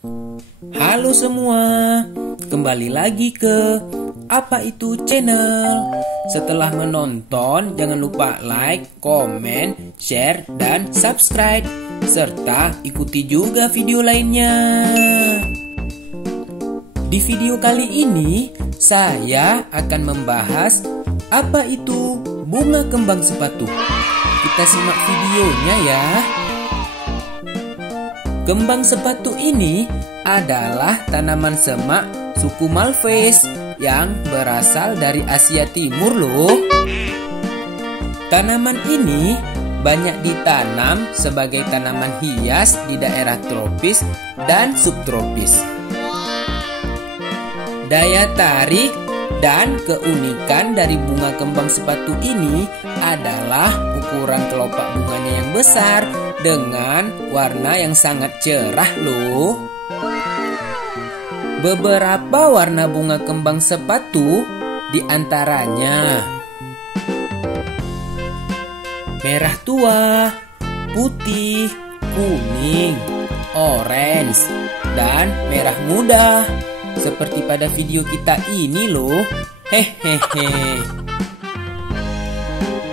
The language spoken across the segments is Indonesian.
Halo semua, kembali lagi ke Apa Itu Channel. Setelah menonton, jangan lupa like, komen, share, dan subscribe. Serta ikuti juga video lainnya. Di video kali ini, saya akan membahas apa itu bunga kembang sepatu. Kita simak videonya ya. Kembang sepatu ini adalah tanaman semak suku Malvaceae yang berasal dari Asia Timur loh. Tanaman ini banyak ditanam sebagai tanaman hias di daerah tropis dan subtropis. Daya tarik dan keunikan dari bunga kembang sepatu ini adalah ukuran kelopak bunganya yang besar dengan warna yang sangat cerah loh. Beberapa warna bunga kembang sepatu diantaranya merah tua, putih, kuning, orange, dan merah muda. Seperti pada video kita ini loh. Hehehe.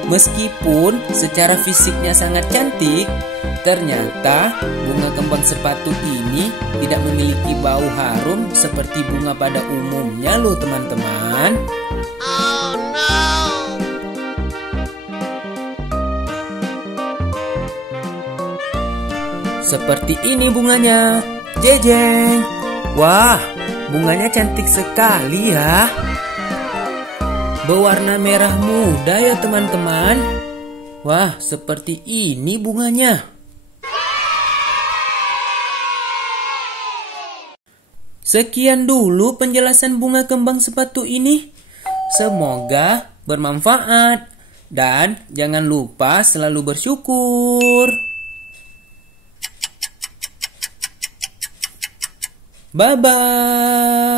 Meskipun secara fisiknya sangat cantik, ternyata bunga kembang sepatu ini tidak memiliki bau harum seperti bunga pada umumnya loh teman-teman. Oh no. Seperti ini bunganya. Jejeng. Wah, bunganya cantik sekali ya. Berwarna merah muda ya teman-teman. Wah, seperti ini bunganya. Sekian dulu penjelasan bunga kembang sepatu ini. Semoga bermanfaat. Dan jangan lupa selalu bersyukur. Bye-bye.